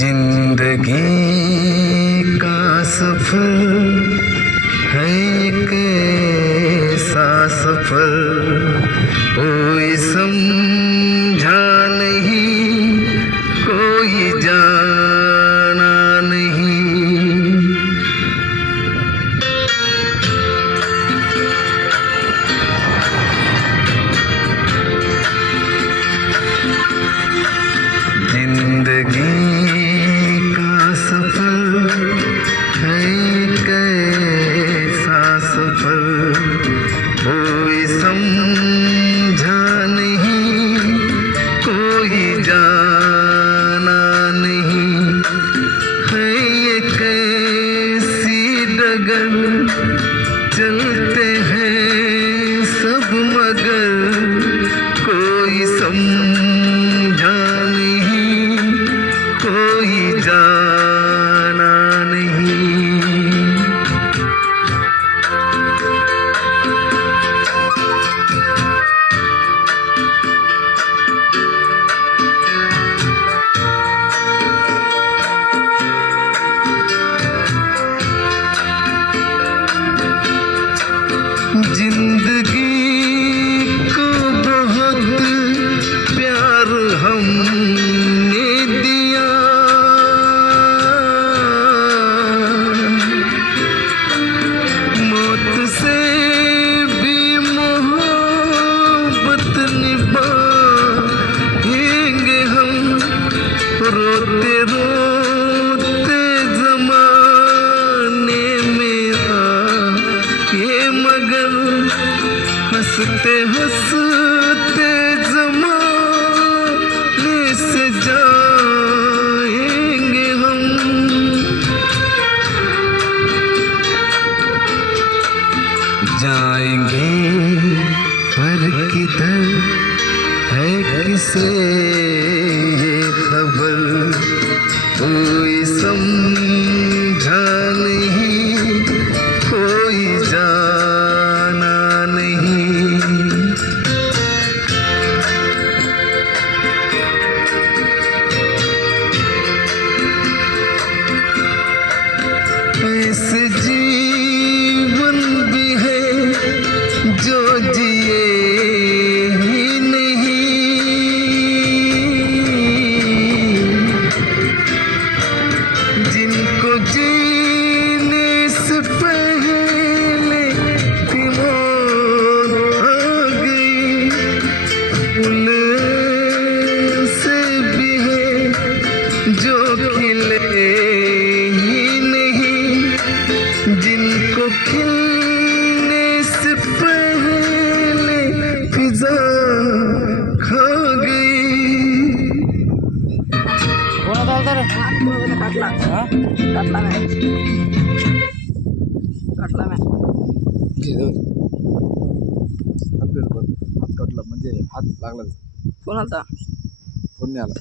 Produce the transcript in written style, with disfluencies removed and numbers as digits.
जिंदगी का सफर है एक ऐसा सफर कोई समझा नहीं कोई जाना नहीं। जिंदगी का सफर है एक ऐसा सफर कोई समझा नहीं कोई जाना नहीं। है एक ऐसी डगर चलते हैं सब मगर कोई समझा नहीं कोई जाना नहीं। जिंदगी को बहुत प्यार हमने दिया मौत से भी मोहब्बत निभाएंगे हम रोते रोते जमाने में आए मगर हंसते हंसते जमाने से जाएंगे हम। जाएंगे पर किधर है किसे ये खबर कोई समझा नहीं कोई जाना नहीं। ऐसे जीवन भी है जो जिए ही नहीं जिनको जीने से पहले की मौत आ गई। फूल से भी है जो खिले ही नहीं जिनको खिलने से पहले फिजा खा गई। हात कटला म्हणजे हात लागला कोणाचा फोन नाही आला.